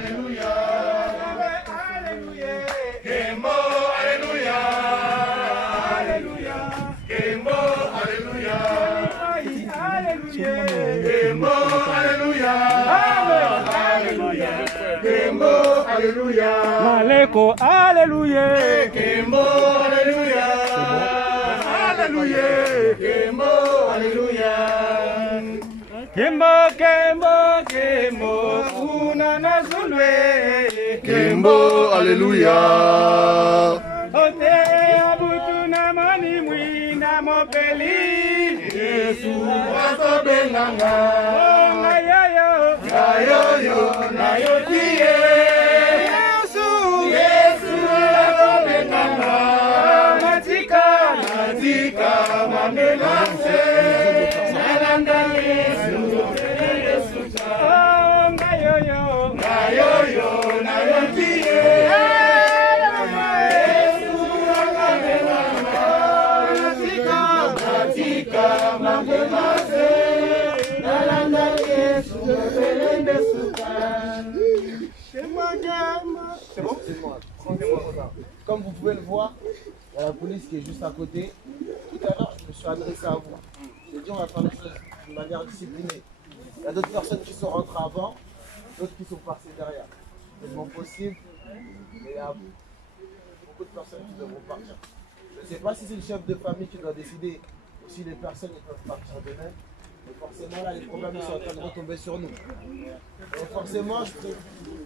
alléluia. Kembo, alléluia. Alléluia. Kembo, alléluia. Kembo, alléluia. Alléluia. Kembo, alléluia. Maleko, alléluia. Kembo, alléluia. Alléluia. Kembo, alléluia. Kembo, Kembo, Kembo, unana zulwe. Kembo, alléluia. Ote abutu na mani mwina mopeli. Yesu, wato benganga. Oh, ngayoyo. Ngayoyo, nayotie. Yesu, Yesu, wato benganga. Matika, Natika, mamenase. Nalanda Yesu, Yesu ta. oh, ngayoyo. Ngayoyo, nayotie. Yesu, wato benganga. Natika, mamenase. Nalanda Yesu, belende suka. C'est bon? Rendez-moi, regarde. Comme vous pouvez le voir, il y a la police qui est juste à côté. Tout à l'heure, je me suis adressé à vous. J'ai dit on va faire les choses d'une manière disciplinée. Il y a d'autres personnes qui sont rentrées avant, d'autres qui sont passées derrière. C'est bon possible, mais il y a beaucoup de personnes qui devront partir. Je ne sais pas si c'est le chef de famille qui doit décider ou si les personnes ils peuvent partir d'eux-mêmes. Mais forcément, là, les problèmes ils sont en train de retomber sur nous. Et forcément, il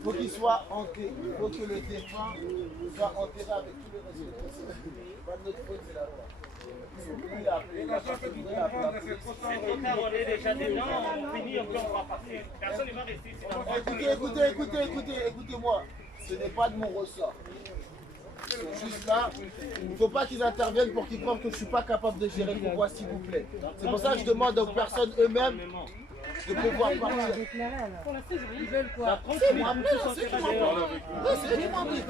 faut qu'il soit enterré. Il faut que le défunt soit enterré avec tous les respects. Pas de notre faute, c'est la loi. Lui, il a appelé la police. On est déjà dedans, on finit, on va passer. Personne ne va rester ici. Écoutez-moi. Ce n'est pas de mon ressort. C'est juste là, il ne faut pas qu'ils interviennent pour qu'ils croient que je ne suis pas capable de gérer le convoi, s'il vous plaît. C'est pour ça que je demande aux personnes eux-mêmes de pouvoir partir. Pour l'instant, ils veulent quoi? C'est moi, c'est qui m'en dit.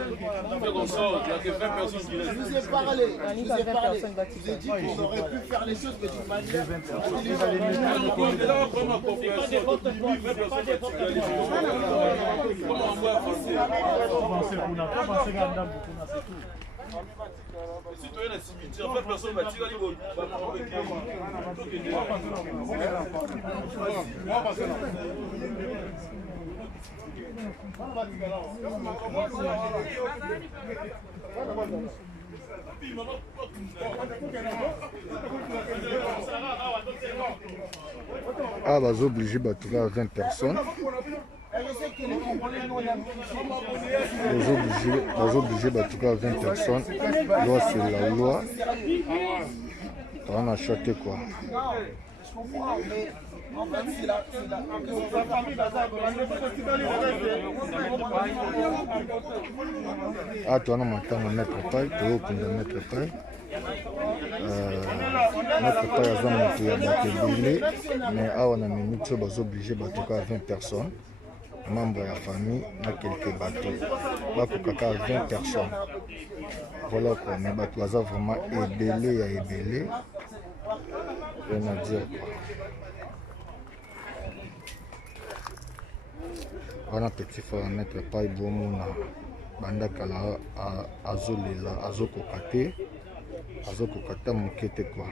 Je vous ai parlé, je vous ai dit qu'on aurait pu faire les choses, mais d'une manière Si tu es dans le cimetière, en fait, personne va tirer les Ah, bah, obligé de trouver à 20 personnes. Ils obligés de trouver à 20 personnes. Loi, c'est la loi. On a acheté quoi. je comprends, mais en fait, c'est la Ah, tu as un matin à mettre taille, tu as mettre taille. Notre taille a monté à battre, mais on a mis obligé de trouver à 20 personnes. Membres de la famille, on a quelques bateaux. Il y a 20 personnes. Voilà quoi, mais les bateaux sont vraiment ébélés. Rien à dire quoi. Voilà petit frère mettre pas bon mouna. Banda kala azolela azokokata mokete quoi.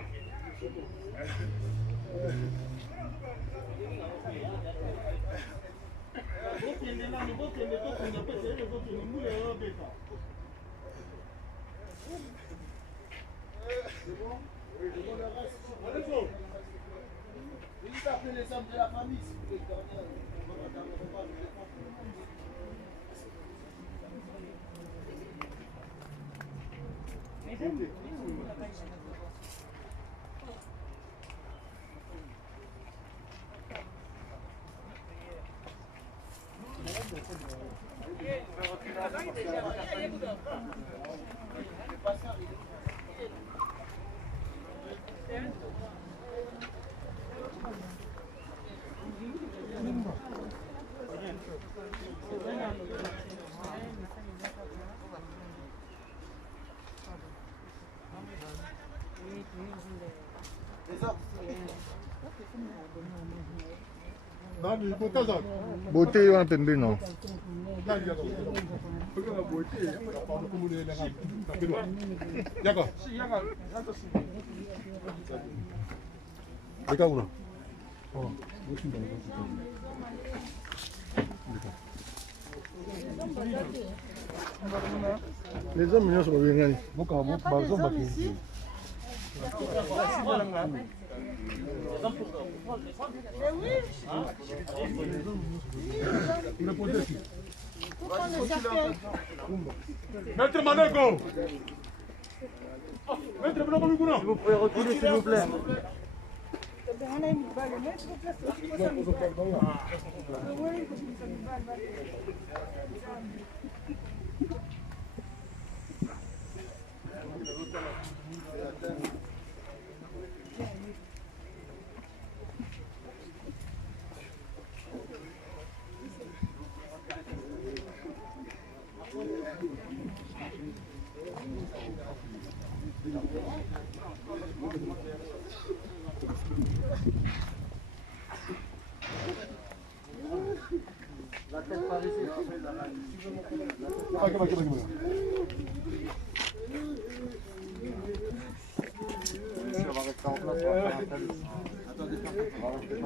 Juste appeler les hommes de la famille, s'il vous plaît. Les autres. Beauté, on a pembe, non? D'accord. D'accord, là. Les hommes, ils sont bien. Maître Manego. Maître Manego. Vous pouvez reculer s'il vous plaît. La tête par ici. On va rester en place. Attendez, on va rester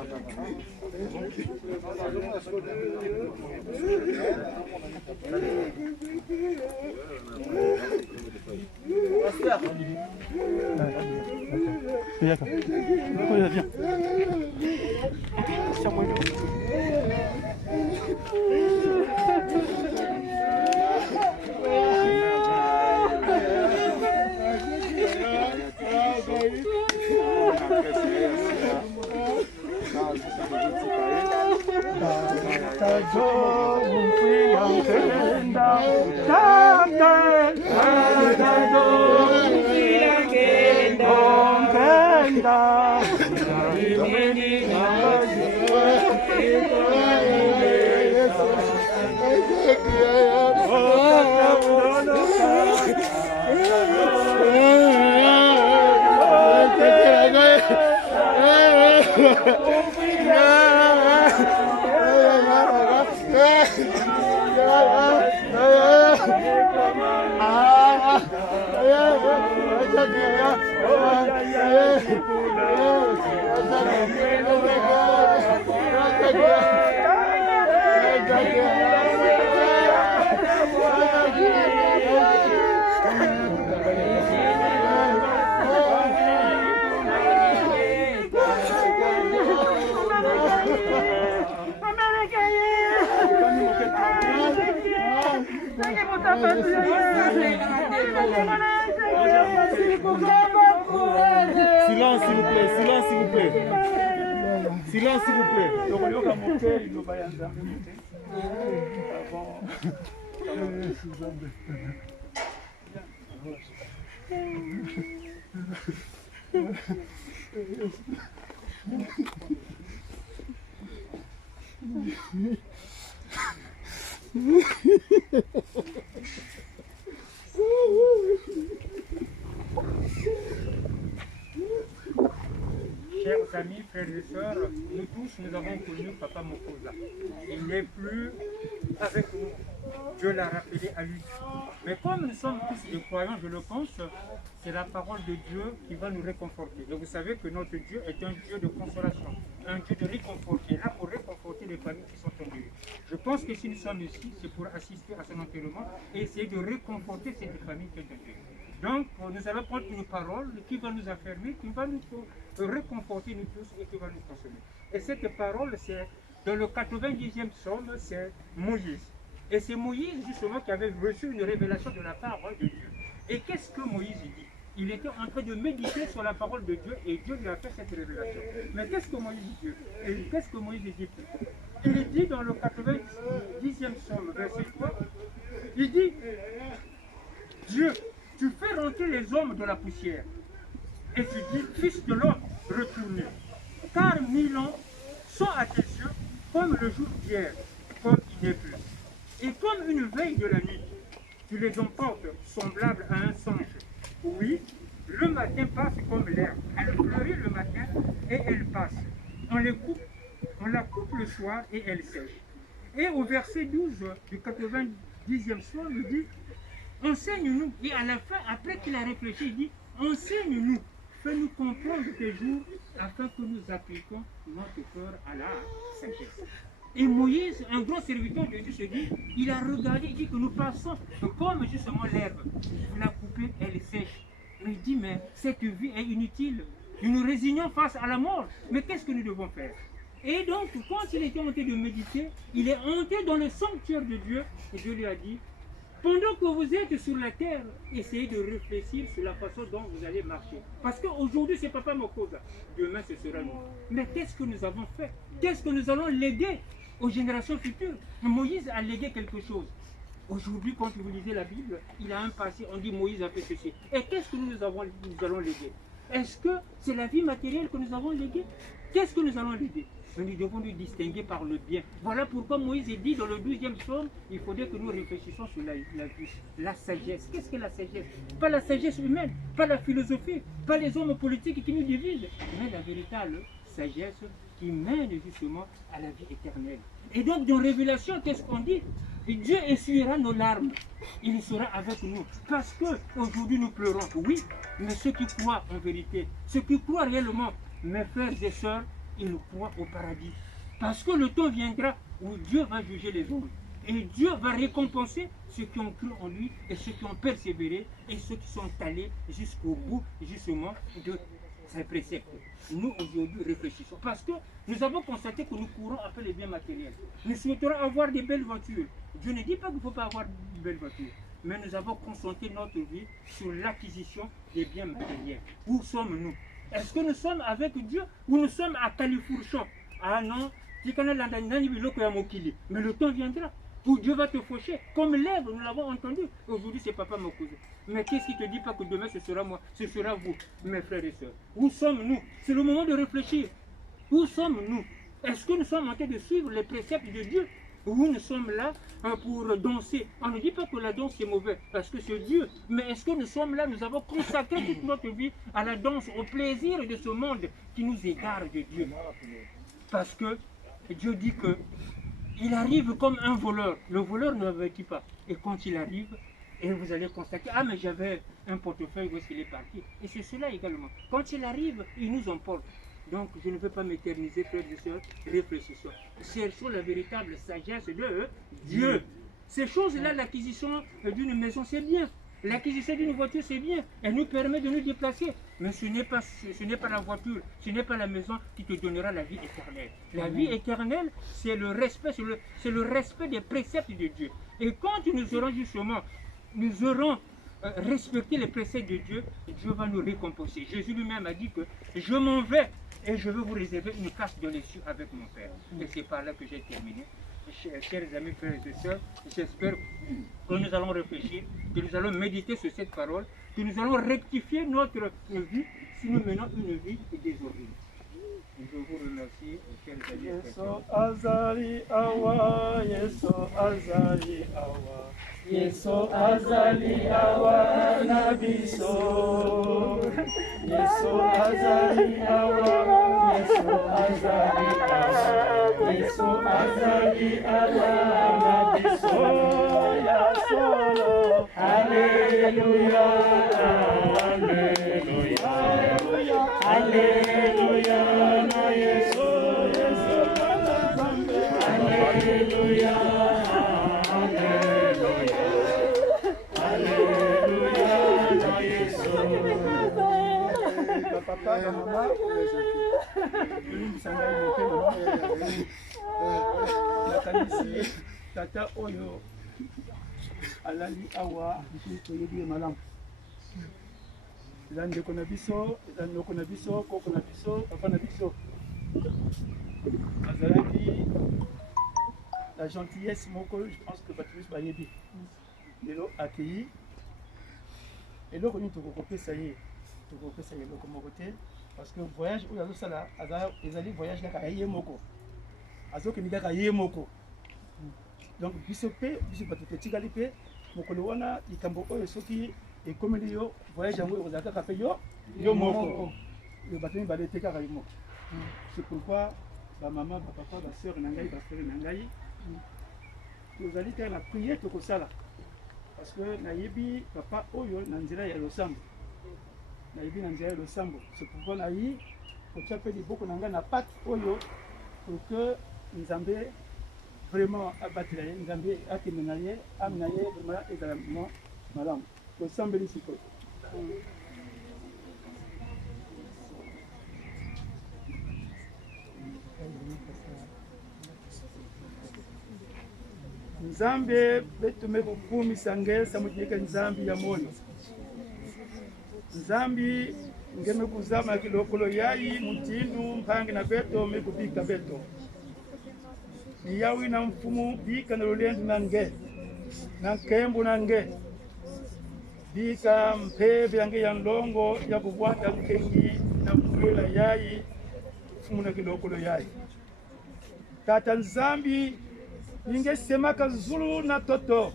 Silence s'il vous plaît, silence s'il vous plaît. Silence s'il vous plaît. Chers amis, frères et sœurs, nous tous, nous avons connu Papa Mokoza. Il n'est plus avec nous. Dieu l'a rappelé à lui. Mais comme nous sommes tous des croyants, je le pense, c'est la parole de Dieu qui va nous réconforter. Donc vous savez que notre Dieu est un Dieu de consolation, un Dieu de réconfort, qui est là pour réconforter les familles qui sont en deuil. Je pense que si nous sommes ici, c'est pour assister à son enterrement et essayer de réconforter cette famille qui est en deuil. Donc, nous allons prendre une parole qui va nous affermir, qui va nous réconforter nous tous et qui va nous consoler. Et cette parole, c'est dans le 90e psaume, c'est Moïse. Et c'est Moïse, justement, qui avait reçu une révélation de la parole de Dieu. Et qu'est-ce que Moïse dit? Il était en train de méditer sur la parole de Dieu et Dieu lui a fait cette révélation. Mais qu'est-ce que Moïse dit? Et qu'est-ce que Moïse dit? Il dit dans le 90e psaume, verset 3, il dit, Dieu, tu fais rentrer les hommes de la poussière. Et tu dis, fils de l'homme, retournez. Car 1000 ans sont à tes yeux comme le jour d'hier, comme il n'est plus. Et comme une veille de la nuit, tu les emportes semblables à un songe. Oui, le matin passe comme l'herbe. Elle fleurit le matin et elle passe. On les coupe on la coupe le soir et elle sèche. Et au verset 12 du 90e psaume, il dit, enseigne-nous. Et à la fin, après qu'il a réfléchi, il dit, enseigne-nous, fais-nous comprendre tes jours, afin que nous appliquions notre cœur à la sagesse. Et Moïse, un grand serviteur de Dieu, se dit, il a regardé, il dit que nous passons comme justement l'herbe. Vous la coupez, elle est sèche. Mais il dit, mais cette vie est inutile. Nous nous résignons face à la mort. Mais qu'est-ce que nous devons faire? Et donc, quand il était en train de méditer, il est entré dans le sanctuaire de Dieu. Et Dieu lui a dit, pendant que vous êtes sur la terre, essayez de réfléchir sur la façon dont vous allez marcher. Parce qu'aujourd'hui, c'est Papa Mokoza. Demain, ce sera nous. Mais qu'est-ce que nous avons fait? Qu'est-ce que nous allons léguer aux générations futures? Moïse a légué quelque chose. Aujourd'hui, quand vous lisez la Bible, il a un passé, on dit Moïse a fait ceci. Et qu'est-ce que nous allons léguer? Est-ce que c'est la vie matérielle que nous avons léguée? Qu'est-ce que nous allons léguer? Mais nous devons nous distinguer par le bien. Voilà pourquoi Moïse dit dans le 12e psaume, il faudrait que nous réfléchissions sur la sagesse. Qu'est-ce que la sagesse? Pas la sagesse humaine, pas la philosophie, pas les hommes politiques qui nous divisent, mais la véritable sagesse qui mène justement à la vie éternelle. Et donc dans Révélation, qu'est-ce qu'on dit? Dieu essuiera nos larmes, il sera avec nous. Parce qu'aujourd'hui nous pleurons, oui, mais ceux qui croient en vérité, ceux qui croient réellement, mes frères et sœurs, ils croient au paradis. Parce que le temps viendra où Dieu va juger les hommes. Et Dieu va récompenser ceux qui ont cru en lui et ceux qui ont persévéré et ceux qui sont allés jusqu'au bout justement de ses préceptes. Nous aujourd'hui réfléchissons parce que nous avons constaté que nous courons après les biens matériels. Nous souhaiterons avoir des belles voitures. Dieu ne dit pas qu'il ne faut pas avoir de belles voitures. Mais nous avons concentré notre vie sur l'acquisition des biens matériels. Où sommes-nous? Est-ce que nous sommes avec Dieu ou nous sommes à Califourchon? Ah non, mais le temps viendra où Dieu va te faucher. Comme l'herbe, nous l'avons entendu. Aujourd'hui, c'est Papa Mokoza. Mais qu'est-ce qui ne te dit pas que demain, ce sera moi, ce sera vous, mes frères et sœurs? Où sommes-nous? C'est le moment de réfléchir. Où sommes-nous? Est-ce que nous sommes en train de suivre les préceptes de Dieu? Ou nous sommes là pour danser? On ne dit pas que la danse c'est mauvais, parce que c'est Dieu. Mais est-ce que nous sommes là, nous avons consacré toute notre vie à la danse, au plaisir de ce monde qui nous égare de Dieu? Parce que Dieu dit que il arrive comme un voleur. Le voleur ne l'avertit pas. Et quand il arrive, et vous allez constater, ah mais j'avais un portefeuille, où est-ce qu'il est parti? Et c'est cela également. Quand il arrive, il nous emporte. Donc je ne veux pas m'éterniser, frères et sœurs, réfléchissons. Cherchons la véritable sagesse de Dieu. Ces choses-là, l'acquisition d'une maison, c'est bien. L'acquisition d'une voiture, c'est bien. Elle nous permet de nous déplacer. Mais ce n'est pas la voiture, ce n'est pas la maison qui te donnera la vie éternelle. La vie éternelle, c'est le respect, c'est le respect des préceptes de Dieu. Et quand nous aurons justement, nous aurons respecté les préceptes de Dieu, Dieu va nous récompenser. Jésus lui-même a dit que je m'en vais et je veux vous réserver une place dans les cieux avec mon Père. Et c'est par là que j'ai terminé. Chers amis, frères et sœurs, j'espère que nous allons réfléchir, que nous allons méditer sur cette parole, que nous allons rectifier notre vie si nous menons une vie désordonnée. Je vous remercie, chers amis. Yeso azali awa, Yeso azali awa, Yeso azali awa na biso. Yeso azali awa, Yeso azali awa, Yeso azali awa na biso. Ya solo, Alléluia, Alléluia, Alléluia, na Yesu, Yesu Alléluia, Alléluia, Alléluia, na Yesu. Papa na mama, nakanisi tata oyo alali awa toyebi malamu. Eza ndeko na biso, eza ndeko na biso, koko na biso, papa na biso. Azalaki la gentillesse moko, je pense que bato nyonso bayebi. Lelo accueilli. Eloko nini tokokopesa ye eloko moko te, parce que voyage oyo azosala ezali voyage kaka ya ye moko. Azokende kaka ye moko. Donc biso mpe biso bato totikali mpe mokolo wana likambo oyo soki ekomeli yo voyage yango ekozala kaka mpe yo moko. Le bato mibale te kaka yo moko. C'est pourquoi maman, papa, soeur, nangai, frère nangai. Nous allons faire la prière de Kosala. Parce que naïbi, papa, oyo, nanzira ya losambo. Naïbi, nanzira ya losambo. C'est pourquoi naïbi, pour que tu aies beaucoup na pâte oyo, pour que Nzambe vraiment abattre Nzambe akimenaye, amenaye vraiment également madame. Losambo ici quoi. Nzambe betume kukumisa ngesa mujike Nzambi ya moyo. Nzambi ngeme kuzama kilokolo yayi mutindu mpange na beto mekubika beto. Niyawi na mfumu bika na lulendu nange. Na kembu nange. Bika mpeve yange ya ndongo ya kubwata mkengi na mwela yayi mfumu na kilokolo yayi. Tata Nzambi ningesemaka zulu na toto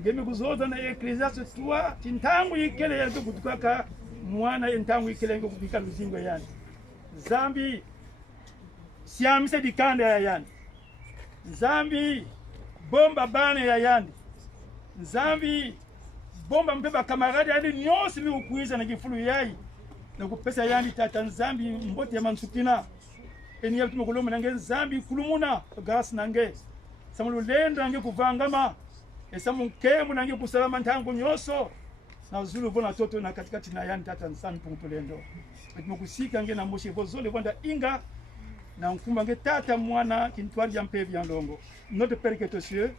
ngemi kuzoza na eklesiaste tua tintangu ikele yangu kutukaka mwana entangu ikele yangu kupika luzingo yani Nzambi siamise dikanda ya yani Nzambi bomba bane ya yani Nzambi bomba mpeba kamaradi yani nyosi mi ukuiza na kifulu yayi na kupesa yani tata Nzambi mbote ya mansukina eni yabu tumokuloma nange Nzambi kulumuna grâce nange samulu lendo nange kuvangama esamu kemu nange kusalama ntangu nyoso na zulu bona toto na katikati na yani tata Nzambi punguto lendo tumokusika nge na moshi vozole vonda inga na nkumba nge tata mwana kintwari ya mpevi ya ndongo. Notre Père qui est aux cieux,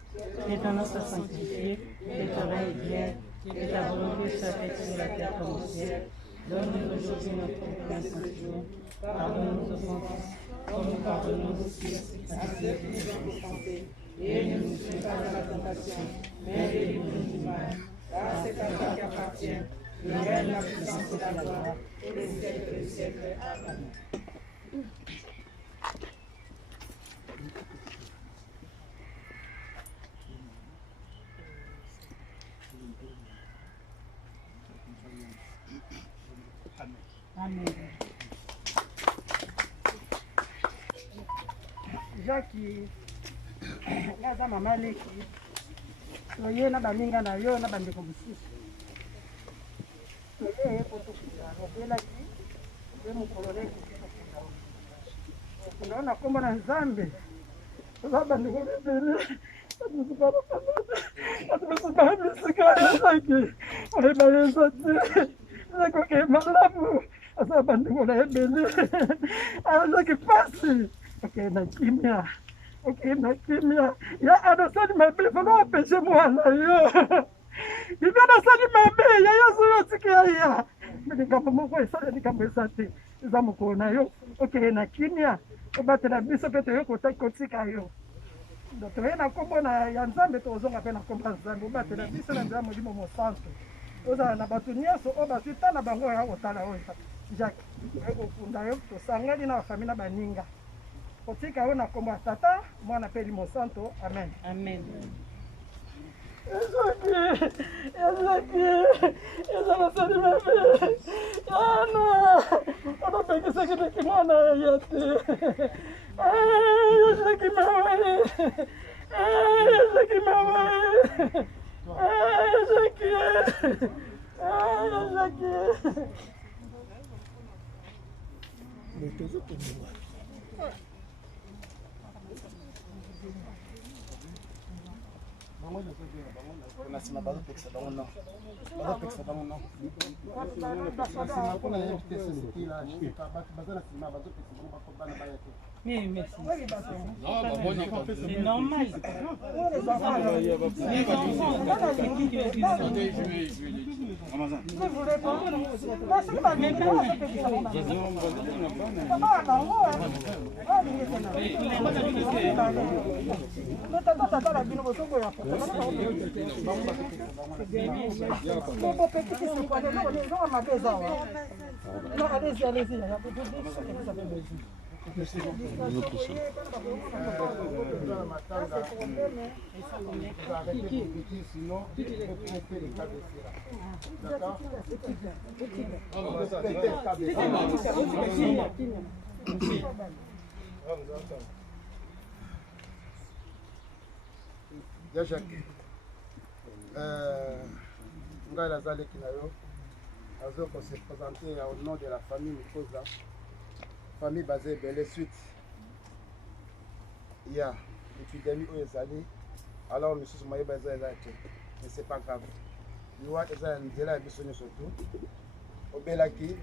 et ton nom soit sanctifié, que ton règne vienne, que ta volonté soit faite sur la terre comme au ciel. Donne-nous aujourd'hui notre pain quotidien. Pardonne-nous nos offenses, comme nous pardonnons aussi à ceux qui nous ont offensés. Et ne nous mets pas dans la tentation, mais délivre-nous du mal. Car c'est à toi qui appartient le règne, la puissance et la gloire, pour les siècles des siècles. Amen. Amen. Jacques, ngaza mama leki. Soye na baminga na yo na bandeko musisi. Soye poto kuzana. Bela ki, bemu kolole kuzana. Unaona kombo na Nzambe. Sasa bandeko bele. Atusukara pamoja. Atusukara sikaya zaki. Olebaleza te. Zako ke malabu. Asa bandeko na ebele. Asa kipasi. Okay, na kimya. Okay, na kimya. Ya anasani mabele fano apeshe mwana yo. Bibi anasani mabele ya Yesu yosikia ya. Mimi kama Mungu esale nikamwesate. Zamu kuona yo. Okay, na kimya. Obate na biso pete yo kotika yo. Ndo tuena kombo na ya Nzambe tozonga pe na kombo Nzambe. Obate na biso na Nzambe limo mo santo. Oza na batu nyeso oba sita na bango ya otala oyo. Jacques, eko kunda yo to sangali na famille na baninga. Otika ona kombo tata mwana pe limo santo. Amen. Amen. Nasema bazo pekisa bango non. Bazo pekisa bango non. Nasema kuna yeye kitese kila shika bazo nasema bazo pekisa bango bakobana bayake. Mais merci. C'est normal. Non, allez-y, allez-y. Jacques, Ngai Lazale Kinayo, Azoko s'est présenté au nom de la famille Mikosa, famille basée Belle Suite. Il y a l'épidémie où ils allaient, alors monsieur Soumaï Baza est là, mais c'est pas grave. Il y a des gens qui sont surtout, au Belaki,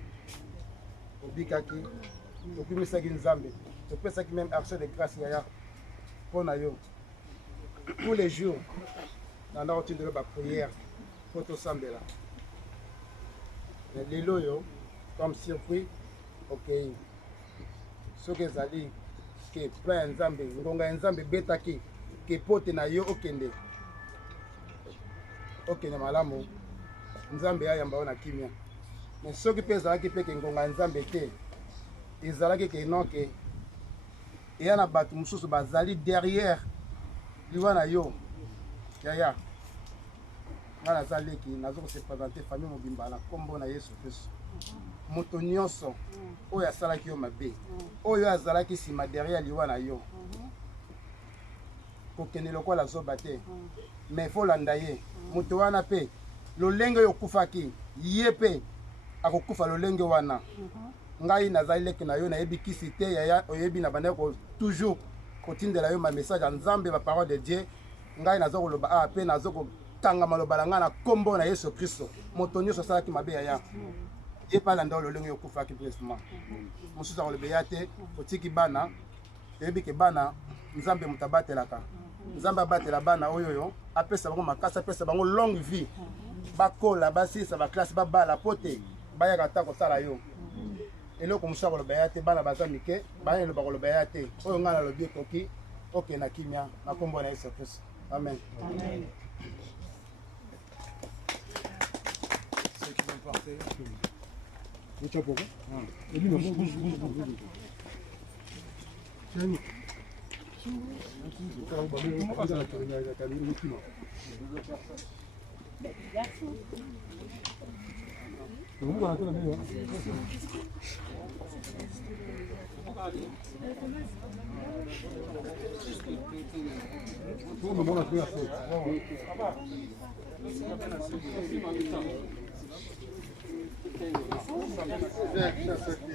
au Bikaki, au Kumisaki Nzambe, au Pesaki même action de grâce, il y a pour Nayo. Tous les jours, dans la routine de la prière, pour tout ça. Mais les loyaux, comme surpris, ok. Ce que ça dit, que plein Nzambe, Ngonga Nzambe betaki, que pote na yo okende. Okende malamu, Nzambe ya yamba na kimia. Mais ce qui pèse là qui peut que Ngonga Nzambe te, ezalaki que non que et yana batu mususu bazali derrière. Liwana yo, yaya, ngana zaleki, nazo se présenter famille mobimba na kombo na Yesu Kristo. Moto nyonso, oyo asalaki yo mabe, oyo azalaki sima derrière liwana yo. Kokende lokola zoba te, mais faut landa ye. Moto wana pe, lolenge yo kufaki, ye pe, akokufa lolenge wana. Ngai nazaleki na yo na yebi kisi te, yaya, oyebi na bandeko toujours. Continue de la ma message en Nzambe ma parole de Dieu ngai nazo loba a pe nazo ko tanga maloba nga na kombo na Yesu Kristo motonyo so sala ki mabe ya ye pala ndo lolenge yokufa ki précisément musuza ko lobe yate otiki bana ebi ke bana Nzambe mutabatelaka Nzambe abatela bana oyo yo apesa bango makasa apesa bango longue vie bakola basisa ba classe ba bala pote baya kata ko sala yo eloko musa ko loba yate bana baza mike bana lo ba ko loba yate oyo ngana lobi koki oke na kimia na kombo na Yesu Kristo amen amen. Ceux qui vont partir le chapeau et lui bouge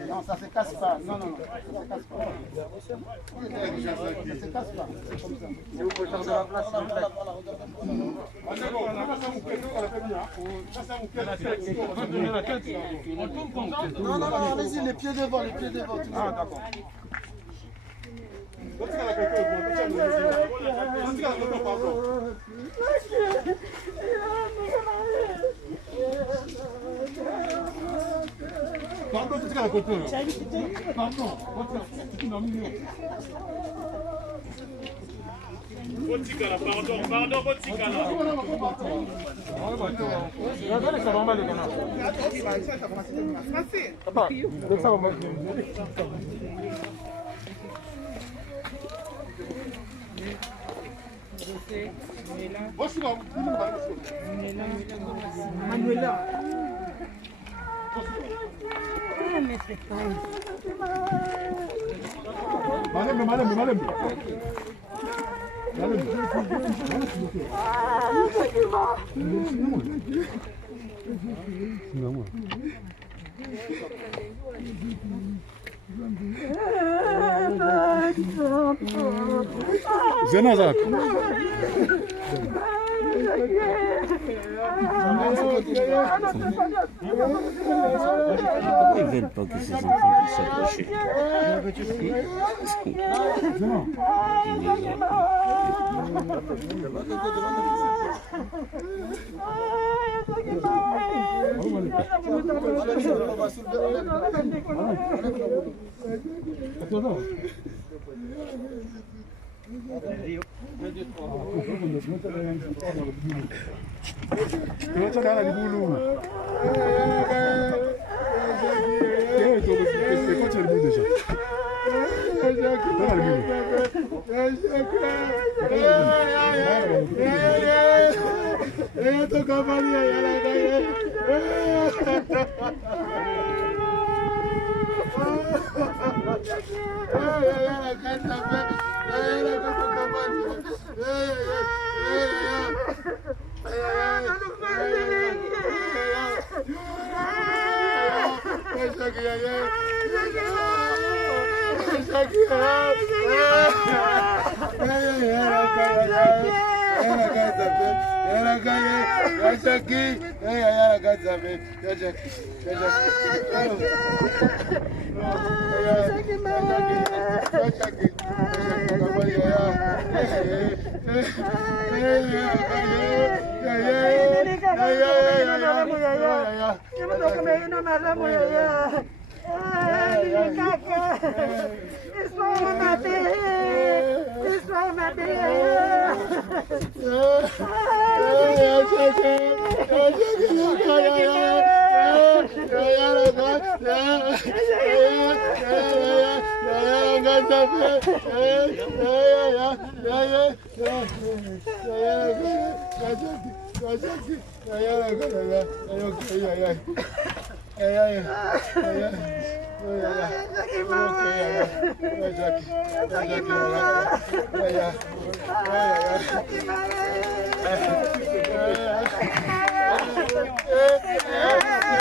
Non, ça se casse pas. Non, non, non, ça se casse pas. Ça se casse pas. Comme ça. Si vous pouvez faire de la place, s'il vous plaît. Non, non, non, allez-y, les pieds devant, les pieds devant. Ah, d'accord. Pardon, tu la côté. Pardon. Botikala, pardon, Botikala. Manuela. Madame. Zenazak. Ils ne veulent pas que ces enfants puissent s'approcher.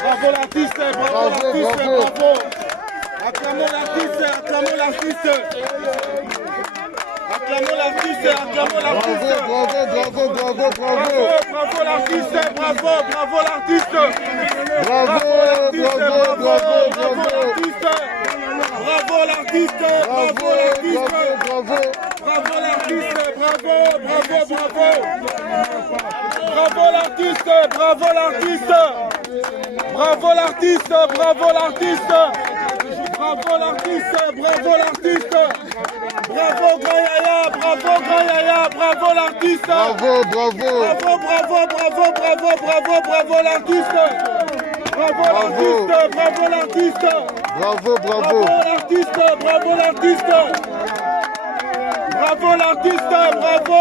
Bravo l'artiste, bravo l'artiste, bravo. Acclamons l'artiste, acclamons l'artiste. Acclamons l'artiste, acclamons l'artiste. Bravo l'artiste, bravo l'artiste. Bravo l'artiste, bravo l'artiste, bravo l'artiste. Bravo l'artiste, bravo. Bravo l'artiste, bravo l'artiste. Bravo l'artiste, bravo l'artiste. Bravo l'artiste, bravo l'artiste. Bravo Grand Yaya, bravo Grand Yaya, bravo l'artiste. Bravo l'artiste. Bravo l'artiste, bravo l'artiste. Bravo l'artiste, bravo l'artiste. Bravo l'artiste, bravo.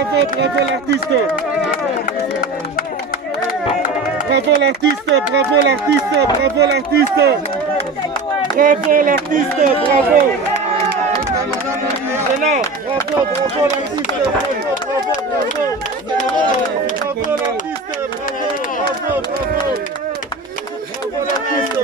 Bravo l'artiste. Bravo l'artiste, bravo l'artiste, bravo l'artiste. Bravo l'artiste, bravo. C'est là, bravo l'artiste, bravo. Bravo l'artiste, bravo. Bravo l'artiste.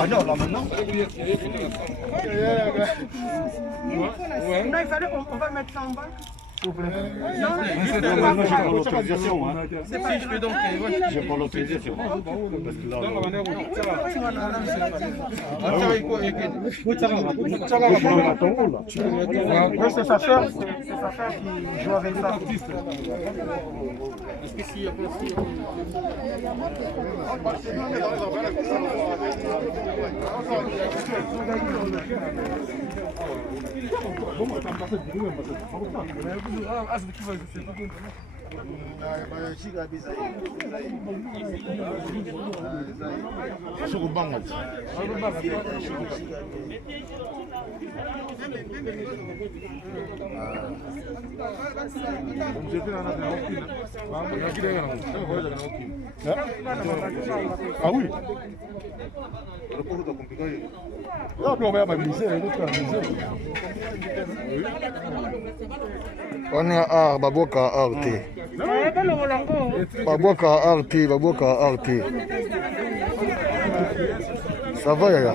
Ah non, là maintenant. Non, il fallait qu'on va mettre ça en bas. S'il vous plaît. Moi, j'ai pas l'autorisation. Si je peux donc. J'ai pas l'autorisation. Parce que là. C'est sa soeur. C'est sa soeur qui joue avec ça. Est-ce que s'il y a pas aussi. Ah oui. On est à art, baboka art. Baboka art, baboka art. Ça va, Yaya?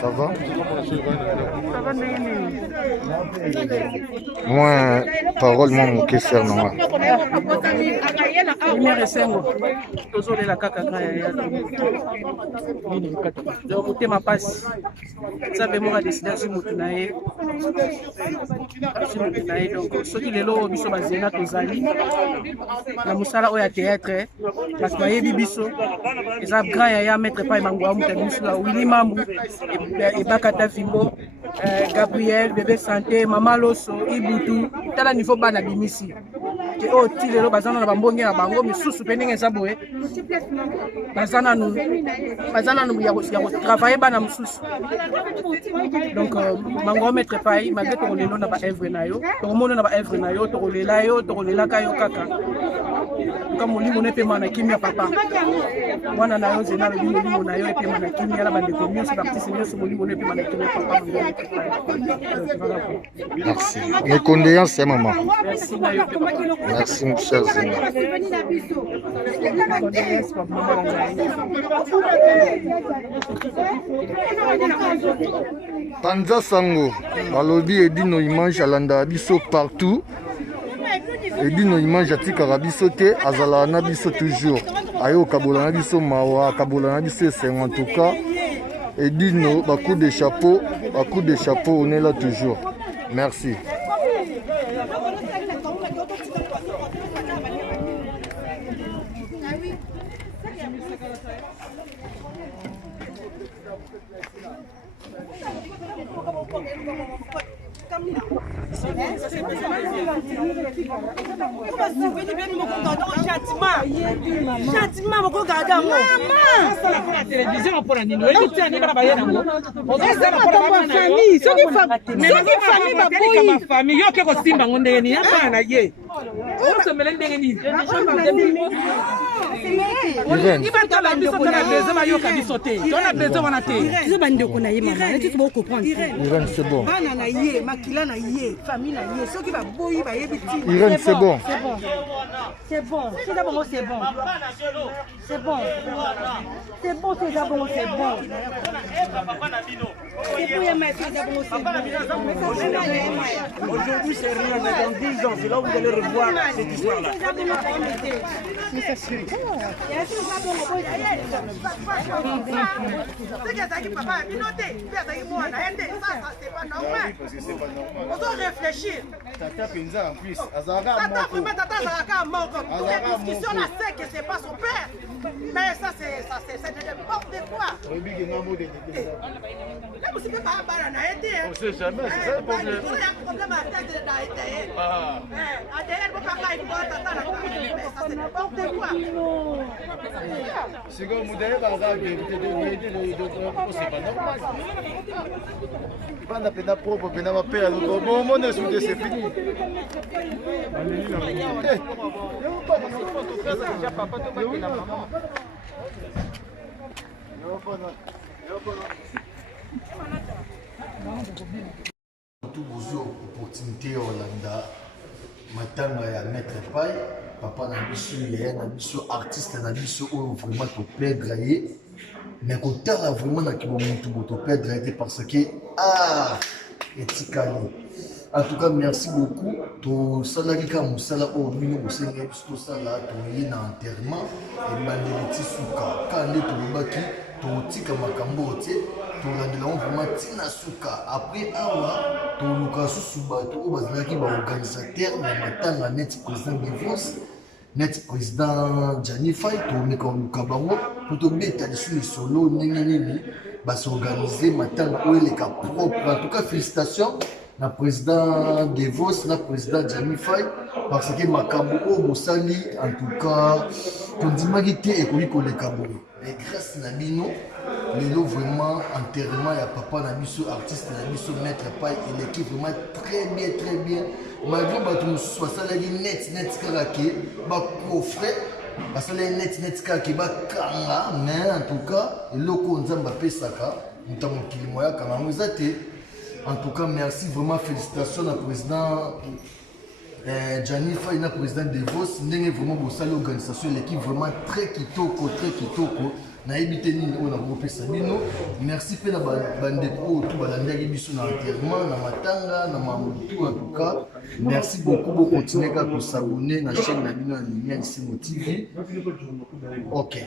Ça va? Moi, parole, moi, mon question, non. motema pasi nzambe moko adeside azwi motu na ye donc soki lelo biso bazena tozali na mosala oyo ya théâtre bato bayebi biso eza grand yaya maître pa emangwa muta biso ya Willy Mambu ebakata fimbo Gabriel bébé santé mama loso ibutu tala niveau bana bimisi ke oyo ti lelo baza na bambonge na bango misusu mpe ndenge eza boye baza nanu ya kotravaille bana mosusu donc mango maître pai malgré tokolelo na baevre na yo tokomona na baevre na yo tokolela yo tokolelaka yo kaka ka molimo na epema na kimia papa mwana na yo zena lobi molimo na yo epema na kimia na bandeko nyonso baartiste nyonso molimo na epema na kimia papa. Merci. Mes condoléances, maman. Merci na yo. Merci, mon cher Zena. Panza Sango, balobi edino image alanda biso partout. Edino image atika biso te azala na biso toujours. Ayo kabola na biso mawa, kabola na biso esengo en tout cas. Edino bacoup de chapeau, on est là toujours. Merci. Gentiment, mon gars, la télévision pour la nuit. Irène, c'est bon. Irène, c'est bon. C'est bon. C'est d'abord c'est bon. C'est bon. C'est bon, c'est d'abord c'est bon. C'est pour y mettre d'abord c'est bon. Aujourd'hui c'est rien, mais dans 10 ans, c'est là où vous allez revoir cette histoire-là. On doit réfléchir. Tata Penza en plus. Tata Moko. Discussion là, c'est que c'est pas son père. Mais ça c'est n'importe quoi. Là, vous savez pas on ne sait jamais, c'est ça le problème. C'est n'importe quoi. C'est comme vous avez pas c'est pas normal. Pas la peine propre, peine à père, mon monde est soudé, c'est fini. Tout besoin opportunité Hollanda matanga ya maître pai papa na biso ya na biso artiste na biso oyo vraiment to perdre ye mais ko tala vraiment na kibo mutu to perdre ye parce que etikali. En tout cas merci beaucoup to salaki ka musala o mino bosenga biso sala to ye na enterrement et maneliti suka kande to lobaki to tika makambo tie tolandela vraiment tina suka après awa to luka susu bato o bazalaki ba organisateur na matanga net président Givos net président Gianni Faye to meka luka bango pour to beta les solo nini ba s'organiser matanga o eleka propre. En tout cas félicitations na président Givos na président Gianni Faye parce que makambo o mosali en tout cas to dimaki te ekoki koleka boye mais grâce na bino lelo vraiment enterrement ya papa na biso artiste na biso maître pai et l'équipe vraiment très bien malgré bato mosusu basalaki net kaka ke bakofre basalaki net kaka ke bakanga mais en tout cas eloko nzambe apesaka moto mokili moya kanga yango eza te. En tout cas merci vraiment félicitations na président Gianni Faye na président Devos ndenge vraiment bosali organisation l'équipe vraiment très kitoko na ebite nini oyo nakopesa bino merci pe na bandeko oyo tout balandaki biso na enterrement na matanga na mamutu en tout cas merci beaucoup continuer kaka kosabone na chaîne na bino ya Lumière Isengo TV. Ok.